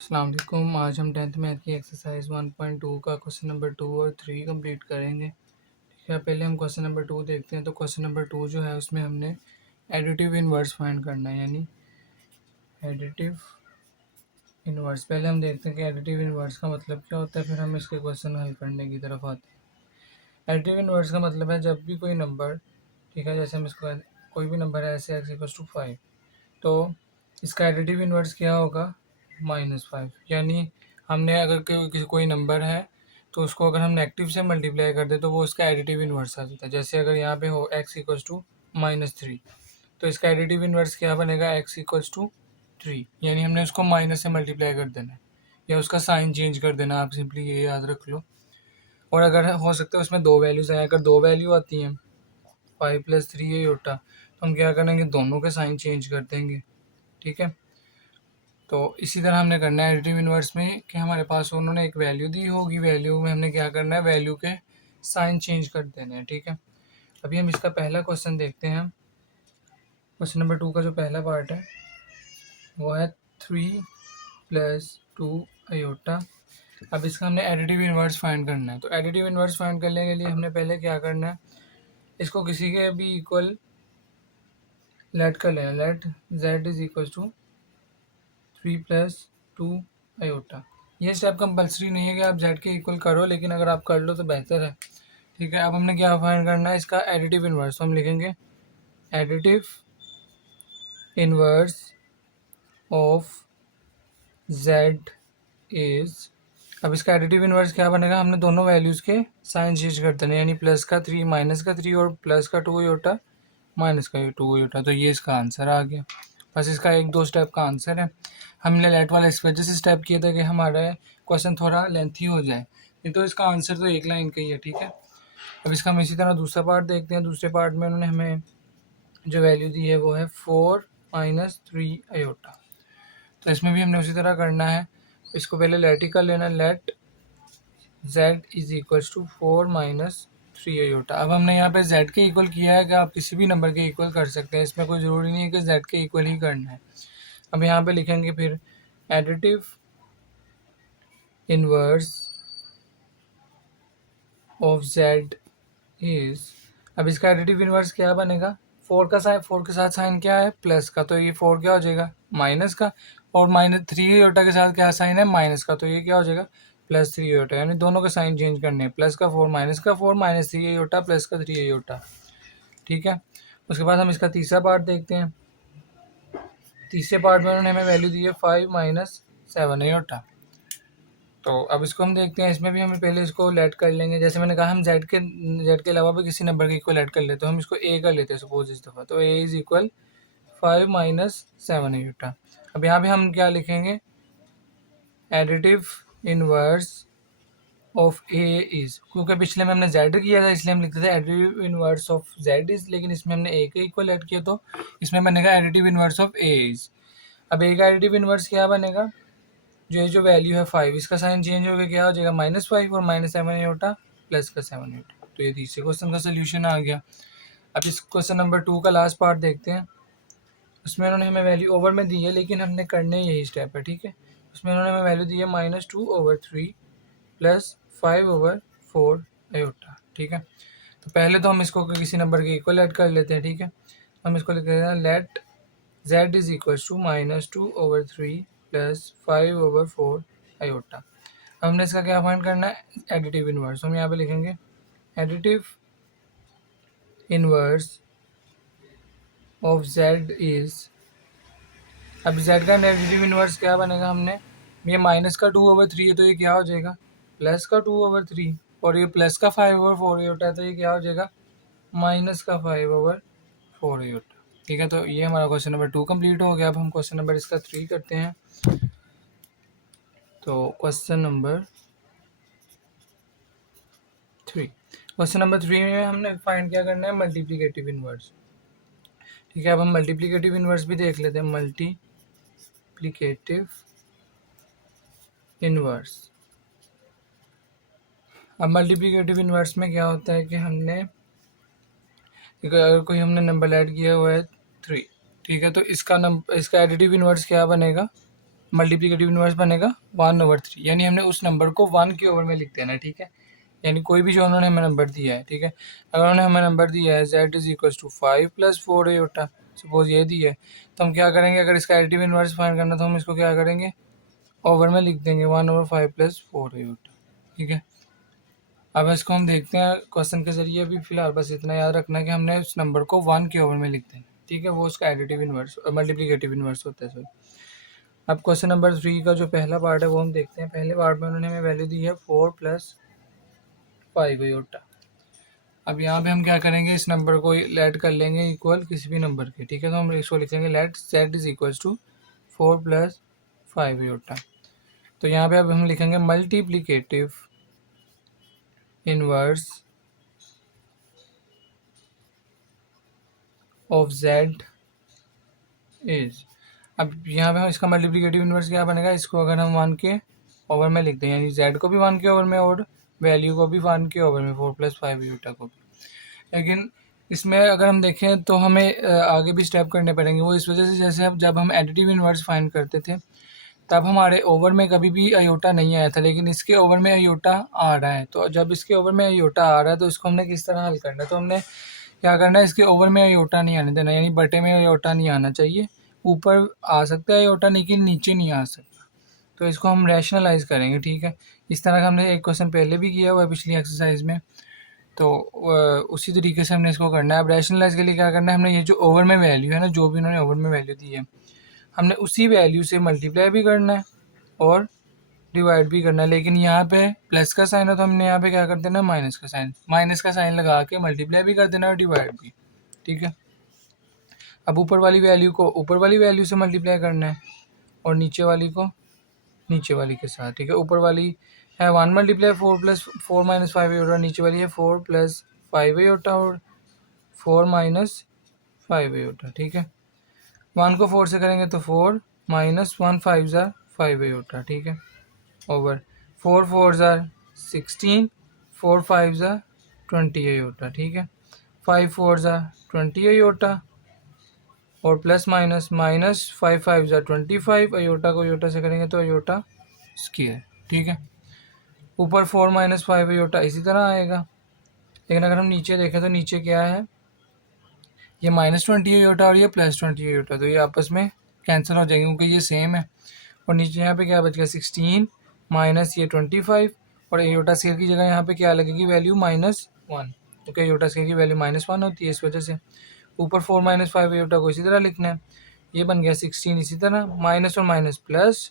अस्सलाम वालेकुम। आज हम 10th मैथ की एक्सरसाइज 1.2 का क्वेश्चन नंबर 2 और 3 कंप्लीट करेंगे। ठीक है, पहले हम क्वेश्चन नंबर 2 देखते हैं। तो क्वेश्चन नंबर 2 जो है उसमें हमने एडिटिव इनवर्स फाइंड करना है, यानी एडिटिव इनवर्स। पहले हम देखते हैं कि एडिटिव इनवर्स का मतलब क्या होता है, फिर हम इसके क्वेश्चन हल करने की तरफ आते हैं। एडिटिव इनवर्स का मतलब है जब भी कोई नंबर, ठीक है, जैसे हम इसको कोई भी नंबर है ऐसे x=5, तो इसका एडिटिव इनवर्स क्या होगा, -5। यानी हमने अगर कोई नंबर है तो उसको अगर हम नेगेटिव से मल्टीप्लाई कर दे तो वो इसका एडिटिव इनवर्स आ जाता है। जैसे अगर यहाँ पे हो x=-3, तो इसका एडिटिव इनवर्स क्या बनेगा, x=3, यानी हमने उसको माइनस से मल्टीप्लाई कर देना है या उसका साइन चेंज कर देना। आप सिंपली ये याद रख लो। और अगर हो सकता है उसमें दो वैल्यूज़ आए, अगर दो वैल्यू आती हैं 5+3 ये योटा, तो हम क्या करेंगे, दोनों के साइन चेंज कर देंगे। ठीक है, तो इसी तरह हमने करना है एडिटिव इनवर्स में कि हमारे पास उन्होंने एक वैल्यू दी होगी, वैल्यू में हमने क्या करना है, वैल्यू के साइन चेंज कर देने हैं। ठीक है, अभी हम इसका पहला क्वेश्चन देखते हैं। क्वेश्चन नंबर 2 का जो पहला पार्ट है वो है 3+2 अयोटा। अब इसका हमने एडिटिव इनवर्स फाइंड करना है। तो एडिटिव इनवर्स फाइंड करने के लिए हमने पहले क्या करना है, इसको किसी के भी इक्वल लेट कर लेना। Let z=3+2 iota. ये स्टेप कंपलसरी नहीं है कि आप z के इक्वल करो, लेकिन अगर आप कर लो तो बेहतर है। ठीक है, अब हमने क्या फाइंड करना है, इसका एडिटिव इनवर्स। तो हम लिखेंगे additive inverse of z is. अब इसका एडिटिव इनवर्स क्या बनेगा, हमने दोनों वैल्यूज़ के साइन चेंज कर देने, यानी +3 -3 और +2 योटा -2 योटा। तो ये इसका आंसर आ गया। बस इसका 1-2 स्टेप का आंसर है। हमने लेट वाला इस वजह से स्टेप किया था कि हमारा क्वेश्चन थोड़ा लेंथी हो जाए, नहीं तो इसका आंसर तो एक लाइन का ही है। ठीक है, अब इसका हम इसी तरह दूसरा पार्ट देखते हैं। दूसरे पार्ट में उन्होंने हमें जो वैल्यू दी है वो है 4 - 3 अयोटा। तो इसमें भी हमने उसी तरह करना है। इसको पहले लेट ही कर लेना, लेट z=4 - 3 अयोटा। अब हमने यहाँ पे z के इक्वल किया है कि आप किसी भी नंबर के इक्वल कर सकते हैं, इसमें कोई ज़रूरी नहीं है कि z के इक्वल ही करना है। अब यहाँ पे लिखेंगे फिर additive inverse of z is. अब इसका एडिटिव इनवर्स क्या बनेगा, 4 का साइन, 4 के साथ साइन क्या है, प्लस का, तो ये 4 क्या हो जाएगा, माइनस का। और -3 योटा के साथ क्या साइन है, माइनस का, तो ये क्या हो जाएगा, +3 योटा। यानी दोनों के साइन चेंज करने हैं, प्लस का 4 माइनस का 4 -3 योटा प्लस का 3 योटा। ठीक है, उसके बाद हम इसका तीसरा पार्ट देखते हैं। तीसरे पार्ट में उन्होंने हमें वैल्यू दी है 5 - 7 योटा। तो अब इसको हम देखते हैं। इसमें भी हमें पहले इसको लेट कर लेंगे। जैसे मैंने कहा हम z के अलावा भी किसी नंबर के इक्वल लेट कर लेते, तो हम इसको a कर लेते हैं सपोज इस दफ़ा। तो a = 5 - 7 अयोटा। अब यहाँ पे हम क्या लिखेंगे, additive inverse of a is. क्योंकि पिछले में हमने z किया था इसलिए हम लिखते थे additive inverse of z is, लेकिन इसमें हमने a के इक्वल ऐड किया तो इसमें बनेगा additive inverse of a is. अब a का एडिटिव इनवर्स क्या बनेगा, जो वैल्यू है 5, इसका साइन चेंज हो गया, क्या हो जाएगा, -5 और -7 योटा प्लस का 7 योटा। तो ये तीसरे क्वेश्चन का सोल्यूशन आ गया। अब इस क्वेश्चन नंबर 2 का लास्ट पार्ट देखते हैं। उसमें उन्होंने हमें वैल्यू ओवर में दी है, लेकिन हमने करने यही स्टेप है। ठीक है, उसमें उन्होंने हमें वैल्यू दी है -2/3 प्लस 5/4 अयोटा। ठीक है, तो पहले तो हम इसको किसी नंबर के इक्वल ऐड कर लेते हैं। ठीक है, हम इसको लिख देते हैं लेट z -2/3 प्लस 5/4 अयोटा। हमने इसका क्या फाइंड करना है, एडिटिव इनवर्स। हम यहाँ पे लिखेंगे additive inverse of z is. अब z का एडिटिव इनवर्स क्या बनेगा, हमने ये -2/3 है तो ये क्या हो जाएगा, +2/3, और ये प्लस का 5/4 होता है तो ये क्या हो जाएगा, -5/4 होता। ठीक है, तो ये हमारा क्वेश्चन नंबर 2 कंप्लीट हो गया। अब हम क्वेश्चन नंबर इसका 3 करते हैं। तो क्वेश्चन नंबर 3 में हमने फाइंड क्या करना है, मल्टीप्लिकेटिव इनवर्स। ठीक है, अब हम मल्टीप्लिकेटिव इनवर्स भी देख लेते हैं। Multiplicative inverse. अब मल्टीप्लिकेटिव इनवर्स में क्या होता है कि हमने अगर कोई हमने नंबर ऐड किया हुआ है 3, ठीक है, तो इसका एडिटिव इनवर्स क्या बनेगा, मल्टीप्लिकेटिव इन्वर्स बनेगा 1/3, यानी हमने उस नंबर को 1 के ओवर में लिख देना है, ठीक है। यानी कोई भी जो उन्होंने हमें नंबर दिया है, ठीक है, अगर उन्होंने हमें नंबर दिया है z is equal to 5 + 4 iota, suppose ये दिया है, तो हम क्या करेंगे, अगर इसका एडिटिव इन्वर्स फाइंड करना तो हम इसको क्या करेंगे, ओवर में लिख देंगे 1/5 + 4 आयोटा, ठीक है। अब इसको हम देखते हैं क्वेश्चन के जरिए। अभी फिलहाल बस इतना याद रखना है कि हमने उस नंबर को 1 के ओवर में लिख देना, ठीक है, वो उसका एडिटिव इन्वर्स मल्टीप्लिकेटिव इन्वर्स होता है। सर अब क्वेश्चन नंबर 3 का जो पहला पार्ट है वो हम देखते हैं। पहले पार्ट में उन्होंने हमें वैल्यू दी है 4 + 5 आयोटा। अब यहाँ पे हम क्या करेंगे, इस नंबर को लेट कर लेंगे इक्वल किसी भी नंबर के, ठीक है। तो हम इसको लिखेंगे let z is equal to 4 + 5 iota. तो यहाँ पे अब हम लिखेंगे multiplicative inverse of z is, अब यहाँ पे हम इसका मल्टीप्लिकेटिव इनवर्स क्या बनेगा, इसको अगर हम 1 के ओवर में लिख दें, यानी z को भी 1 के ओवर में और वैल्यू को भी 1 के ओवर में, 4 + 5 आयोटा को भी। लेकिन इसमें अगर हम देखें तो हमें आगे भी स्टेप करने पड़ेंगे। वो इस वजह से, जैसे अब जब हम एडिटिव इन्वर्स फाइंड करते थे तब हमारे ओवर में कभी भी आयोटा नहीं आया था, लेकिन इसके ओवर में आयोटा आ रहा है। तो जब इसके ओवर में आयोटा आ रहा है तो इसको हमने किस तरह हल करना है, तो हमने क्या करना है, इसके ओवर में आयोटा नहीं आने देना, यानी बटे में आयोटा नहीं आना चाहिए। ऊपर आ सकता है आयोटा लेकिन नीचे नहीं आ सकता, तो इसको हम रैशनलाइज करेंगे, ठीक है। इस तरह का हमने एक क्वेश्चन पहले भी किया हुआ है पिछली एक्सरसाइज में, तो उसी तरीके से हमने इसको करना है। अब रैशनलाइज के लिए क्या करना है, हमने ये जो ओवर में वैल्यू है ना, जो भी उन्होंने ओवर में वैल्यू दी है, हमने उसी वैल्यू से मल्टीप्लाई भी करना है और डिवाइड भी करना है। लेकिन यहाँ पे प्लस का साइन है तो हमने यहाँ पे क्या कर देना है, माइनस का साइन लगा के मल्टीप्लाई भी कर देना है और डिवाइड भी, ठीक है। अब ऊपर वाली वैल्यू को ऊपर वाली वैल्यू से मल्टीप्लाई करना है और नीचे वाली को नीचे वाली के साथ, ठीक है। ऊपर वाली है 1 × 4 + 4 - 5 आयोटा, नीचे वाली है 4 + 5 आयोटा और 4 - 5 आयोटा, ठीक है। 1 को 4 से करेंगे तो 4 - 1 5 ज़ा 5 आयोटा, ठीक है, ओवर 4 4 ज़ा 16, 4 5 ज़ा 20 आयोटा, ठीक है, 5 4 ज़ा 20 आयोटा और प्लस माइनस -5 5 ज़ा 25 आयोटा को आयोटा से करेंगे तो आयोटा स्क्वायर, ठीक है। ऊपर 4 - 5 आयोटा इसी तरह आएगा। लेकिन अगर हम नीचे देखें तो नीचे क्या है, ये -20 आयोटा और ये +20 आयोटा, तो ये आपस में कैंसिल हो जाएंगे क्योंकि ये सेम है। और नीचे यहाँ पे क्या बच गया, 16 माइनस ये 25 और आयोटा स्क्वायर की जगह यहाँ पे क्या लगेगी वैल्यू -1, क्योंकि आयोटा स्क्वायर की वैल्यू -1 होती है, इस वजह से। ऊपर 4 - 5 आयोटा को इसी तरह लिखना है। ये बन गया 16 इसी तरह, माइनस और माइनस प्लस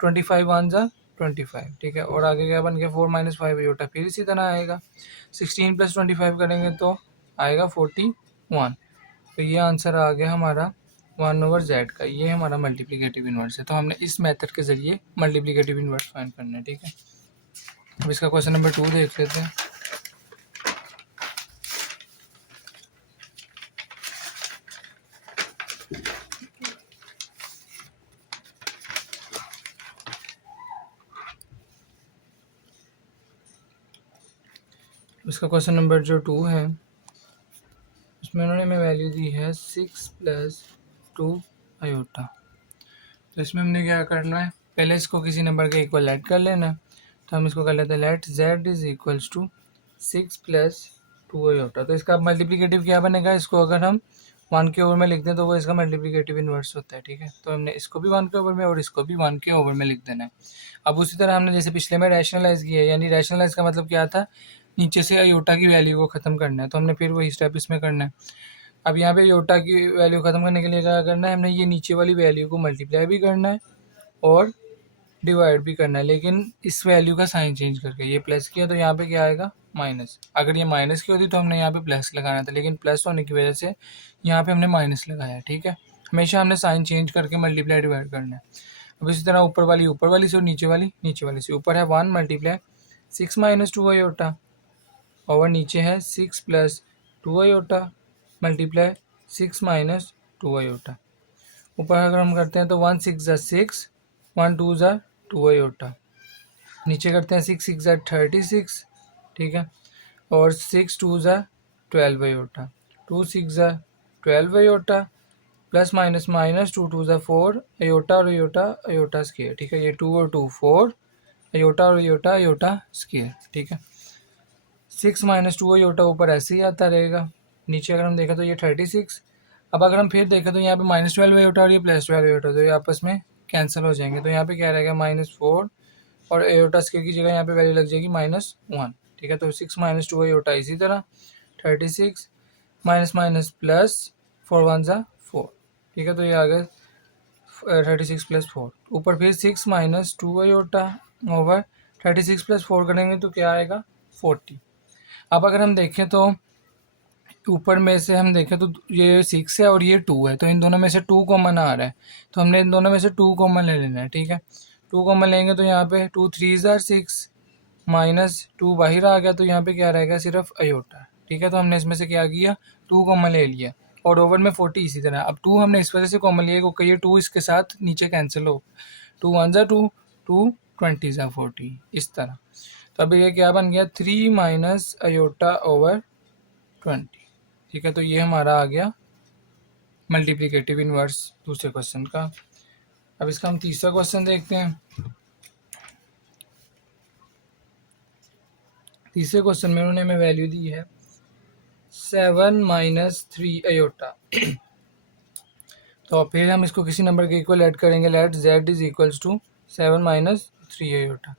25 1 ज़ा 25, ठीक है। और आगे क्या बन गया 4 - 5 आयोटा, फिर इसी तरह आएगा। 16 + 25 करेंगे तो आएगा 41। तो ये आंसर आ गया हमारा 1/z का। ये हमारा मल्टीप्लिकेटिव इन्वर्स है। तो हमने इस मेथड के ज़रिए मल्टीप्लिकेटिव इन्वर्स फाइंड करना है, ठीक है। अब इसका क्वेश्चन नंबर 2 देख लेते हैं। इसका क्वेश्चन नंबर जो 2 है उसमें उन्होंने हमें वैल्यू दी है 6 + 2 आयोटा। तो इसमें हमने क्या करना है, पहले इसको किसी नंबर के इक्वल लेट कर लेना। तो हम इसको कर लेते हैं let z is equals to 6 + 2 iota. तो इसका मल्टीप्लिकेटिव क्या बनेगा, इसको अगर हम 1 के ओवर में लिख दें तो वो इसका मल्टीप्लिकेटिव इन्वर्स होता है, ठीक है। तो हमने इसको भी 1 के ओवर में और इसको भी 1 के ओवर में लिख देना है। अब उसी तरह हमने जैसे पिछले में रैशनलाइज किया है, यानी रैशनलाइज का मतलब क्या था, नीचे से आयोटा की वैल्यू को ख़त्म करना है। तो हमने फिर वही स्टेप इसमें करना है। अब यहाँ पे आयोटा की वैल्यू ख़त्म करने के लिए क्या करना है, हमने ये नीचे वाली वैल्यू को मल्टीप्लाई भी करना है और डिवाइड भी करना है, लेकिन इस वैल्यू का साइन चेंज करके। ये प्लस किया तो यहाँ पे क्या आएगा माइनस। अगर ये माइनस की होती तो हमने यहाँ पे प्लस लगाना था, लेकिन प्लस होने की वजह से यहाँ पे हमने माइनस लगाया, ठीक है। हमेशा हमने साइन चेंज करके मल्टीप्लाई डिवाइड करना है। अब इसी तरह ऊपर वाली से और नीचे वाली से। ऊपर है 1 × 6 - 2 आयोटा और नीचे है 6 + 2 आयोटा मल्टीप्लाई 6 - 2 आयोटा। ऊपर अगर हम करते हैं तो 1 6 ज़ा 6, 1 2 ज़ा 2 आयोटा। नीचे करते हैं 6 6 ज़ा 36, ठीक है, और 6 2 ज़ा 12 आयोटा। 2 6 ज़ा 12 iota plus minus minus, two two ज़ा फोर, अयोटा और अयोटा अयोटा स्केयर, ठीक है। ये टू और टू फोर, अयोटा और अयोटा अयोटा स्केयर, ठीक है। 6 - 2 अयोटा ऊपर ऐसे ही आता रहेगा। नीचे अगर हम देखें तो ये 36। अब अगर हम फिर देखें तो यहाँ पे -12 अयोटा और ये +12 अयोटा, तो ये आपस में कैंसिल हो जाएंगे। तो यहाँ पे क्या रहेगा, -4 और अयोटा स्केयर की जगह यहाँ पे वैल्यू लग जाएगी -1, ठीक है। तो 6 - 2 अयोटा इसी तरह 36, माइनस माइनस प्लस, 4 1 ज़ा 4, ठीक है। तो ये आ गया 36 + 4। ऊपर फिर 6 - 2 अयोटा ओवर 36 + 4 करेंगे तो क्या आएगा, 40। अब अगर हम देखें तो ऊपर में से हम देखें तो ये 6 है और ये 2 है, तो इन दोनों में से 2 कॉमन आ रहा है, तो हमने इन दोनों में से 2 कॉमन ले लेना है, ठीक है। 2 कॉमन लेंगे तो यहाँ पे 2 3 ज़ार 6, -2 बाहर आ गया, तो यहाँ पे क्या रहेगा, सिर्फ अयोटा, ठीक है। तो हमने इसमें से क्या किया, 2 कॉमन ले लिया और ओवर में 40 इसी तरह। अब 2 हमने इस वजह से कॉमन लिया क्योंकि ये 2 इसके साथ नीचे कैंसिल हो, 2 1 ज़ा 2, 2 20 ज़ा 40, इस तरह। तो अभी ये क्या बन गया, 3 माइनस अयोटा ओवर 20, ठीक है। तो ये हमारा आ गया मल्टीप्लिकेटिव इन्वर्स दूसरे क्वेश्चन का। अब इसका हम तीसरा क्वेश्चन देखते हैं। तीसरे क्वेश्चन में उन्होंने हमें वैल्यू दी है 7 - 3 अयोटा। तो फिर हम इसको किसी नंबर के इक्वल ऐड करेंगे, let z is equals to 7 - 3 iota.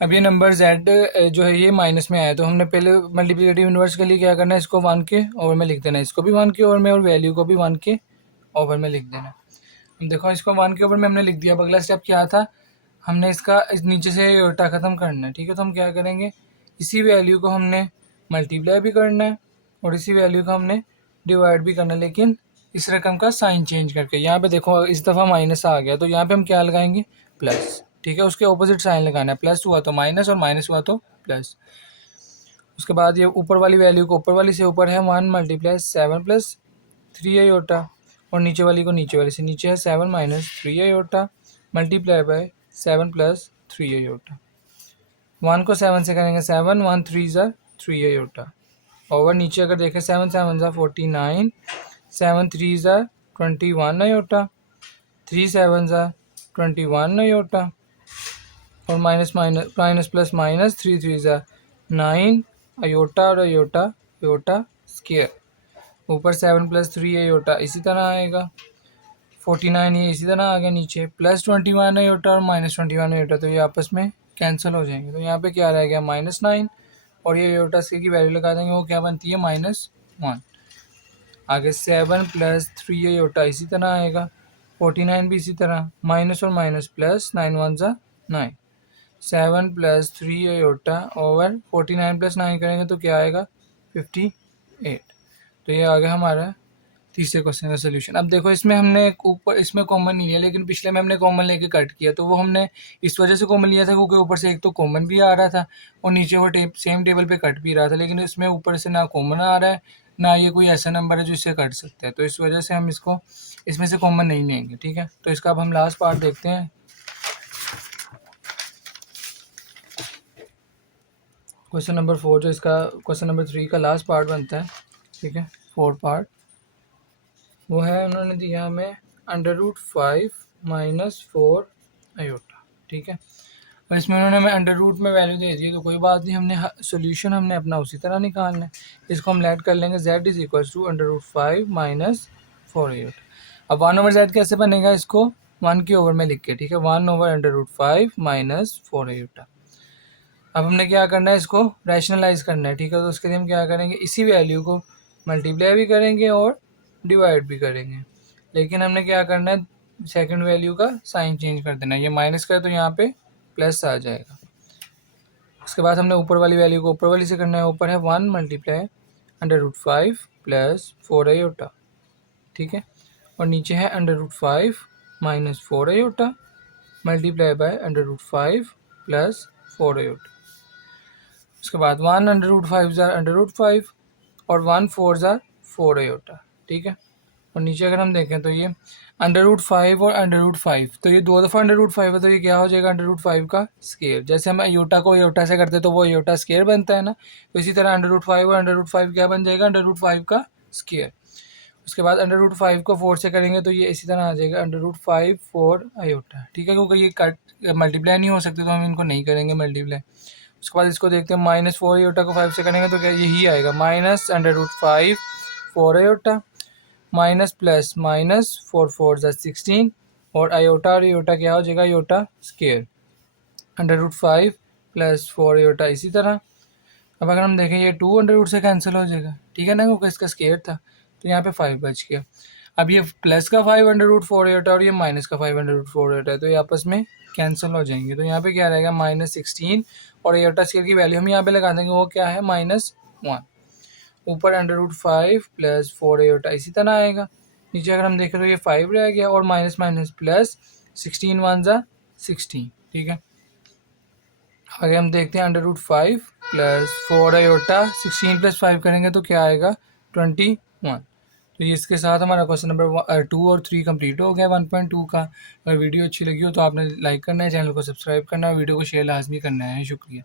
अब ये नंबर z जो है ये माइनस में आया, तो हमने पहले मल्टीप्लिकेटिव इन्वर्स के लिए क्या करना है, इसको 1 के ओवर में लिख देना है, इसको भी 1 के ओवर में और वैल्यू को भी 1 के ओवर में लिख देना है। देखो इसको 1 के ओवर में हमने लिख दिया। अब अगला स्टेप क्या था, हमने इसका इस नीचे से अयोटा ख़त्म करना है, ठीक है। तो हम क्या करेंगे, इसी वैल्यू को हमने मल्टीप्लाई भी करना है और इसी वैल्यू का हमने डिवाइड भी करना है, लेकिन इस रकम का साइन चेंज करके। यहाँ पे देखो इस दफ़ा माइनस आ गया, तो यहाँ पे हम क्या लगाएंगे, प्लस, ठीक है। उसके ऑपोजिट साइन लगाना है, प्लस हुआ तो माइनस और माइनस हुआ तो प्लस। उसके बाद ये ऊपर वाली वैल्यू को ऊपर वाली से ऊपर है 1 × 7 + 3 अयोटा, और नीचे वाली को नीचे वाली से नीचे है 7 - 3 अयोटा मल्टीप्लाई बाय 7 + 3 अयोटा। 1 को 7 से करेंगे 7, 1 3 ज़ा 3 अयोटा ओवर नीचे अगर देखें 7 7 ज़ा 49, 7 3 ज़ा 21 अयोटा, 3 7 ज़ा 21 अयोटा और minus minus minus plus minus 3 3 ज़ा 9 अयोटा और अयोटा अयोटा स्क्वायर। ऊपर 7 + 3 अयोटा इसी तरह आएगा, 49 ये इसी तरह आ गया नीचे, प्लस 21 अयोटा और -21 अयोटा, तो ये आपस में कैंसिल हो जाएंगे। तो यहाँ पे क्या रह गया, -9 और ये अयोटा सी की वैल्यू लगा देंगे, वो क्या बनती है, -1। आगे 7 + 3 अयोटा इसी तरह आएगा, 49 भी इसी तरह, माइनस और माइनस प्लस, 9 1 ज़ा 9, 7 + 3 अयोटा ओवर 49 + 9 करेंगे तो क्या आएगा, 58। तो ये आ गया हमारा तीसरे क्वेश्चन का सोल्यूशन। अब देखो इसमें हमने ऊपर इसमें कॉमन नहीं लिया, लेकिन पिछले में हमने कॉमन लेके कट किया, तो वो हमने इस वजह से कॉमन लिया था क्योंकि ऊपर से एक तो कॉमन भी आ रहा था और नीचे वो सेम टेबल पे कट भी रहा था, लेकिन इसमें ऊपर से ना कॉमन आ रहा है ना ये कोई ऐसा नंबर है जो इससे कट सकता है, तो इस वजह से हम इसको इसमें से कॉमन नहीं लेंगे, ठीक है। तो इसका अब हम लास्ट पार्ट देखते हैं। क्वेश्चन नंबर 4 जो इसका क्वेश्चन नंबर 3 का लास्ट पार्ट बनता है, ठीक है, 4 पार्ट, वो है उन्होंने दिया हमें √5 - 4 अयोटा, ठीक है। और इसमें उन्होंने हमें अंडर रूट में वैल्यू दे दी है, तो कोई बात नहीं, हमने सोल्यूशन हमने अपना उसी तरह निकालना है। इसको हम लेट कर लेंगे, z is equal to √5 - 4 iota. अब 1/z कैसे बनेगा, इसको 1 के ओवर में लिख के, ठीक है, 1/√5 - 4 अयोटा। अब हमने क्या करना है, इसको रैशनलाइज करना है, ठीक है। तो उसके लिए हम क्या करेंगे, इसी वैल्यू को मल्टीप्लाई भी करेंगे और डिवाइड भी करेंगे, लेकिन हमने क्या करना है, सेकंड वैल्यू का साइन चेंज कर देना है। ये माइनस का है तो यहाँ पे प्लस आ जाएगा। उसके बाद हमने ऊपर वाली वैल्यू को ऊपर वाली से करना है, ऊपर है 1 × √5 + 4 अयोटा, ठीक है, और नीचे है √5 - 4 अयोटा मल्टीप्लाई बाय √5 + 4 अयोटा। उसके बाद 1 √5 ज़ा √5 और 1 4 ज़ा 4 अयोटा, ठीक है। और नीचे अगर हम देखें तो ये √5 और √5, तो ये 2 दफ़ा √5 है, तो ये क्या हो जाएगा, √5 का स्केयर। जैसे हम अयोटा को अयोटा से करते तो वो अयोटा स्केयर बनता है ना, तो इसी तरह √5 और √5 क्या बन जाएगा, √5 का स्केयर। उसके बाद अंडर रूट 5 को 4 से करेंगे तो ये इसी तरह आ जाएगा अंडर रूट 5 4 आयोटा, ठीक है, क्योंकि ये कट मल्टीप्लाई नहीं हो सकते तो हम इनको नहीं करेंगे मल्टीप्लाई। उसके बाद इसको देखते हैं, माइनस 4 आयोटा को 5 से करेंगे तो क्या यही आएगा, minus under root 5 4 iota minus plus minus 4 4 16 और आयोटा क्या हो जाएगा, iota square under root 5 plus 4 iota इसी तरह। अब अगर हम देखें ये 2 अंडर रूट से कैंसिल हो जाएगा, ठीक है ना, क्योंकि इसका स्केयर था, तो यहाँ पे 5 बच गया। अब ये प्लस का 5 अंडर रूट 4 आयोटा और ये माइनस का 5 अंडर रूट 4 आयोटा है, तो ये आपस में कैंसिल हो जाएंगे। तो यहाँ पे क्या रहेगा, -16 और आयोटा स्केयर की वैल्यू हम यहाँ पे लगा देंगे, वो क्या है -1। ऊपर अंडर रूट 5 प्लस 4 आयोटा इसी तरह आएगा। नीचे अगर हम देखें तो ये 5 रह गया और माइनस माइनस प्लस 16 1 ज़ा 16, ठीक है। आगे हम देखते हैं under root 5 plus 4 iota 16 plus 5 करेंगे तो क्या आएगा 21। तो ये इसके साथ हमारा क्वेश्चन नंबर 2 और 3 कंप्लीट हो गया 1.2 का। अगर वीडियो अच्छी लगी हो तो आपने लाइक करना है, चैनल को सब्सक्राइब करना है, वीडियो को शेयर लाजमी करना है। शुक्रिया।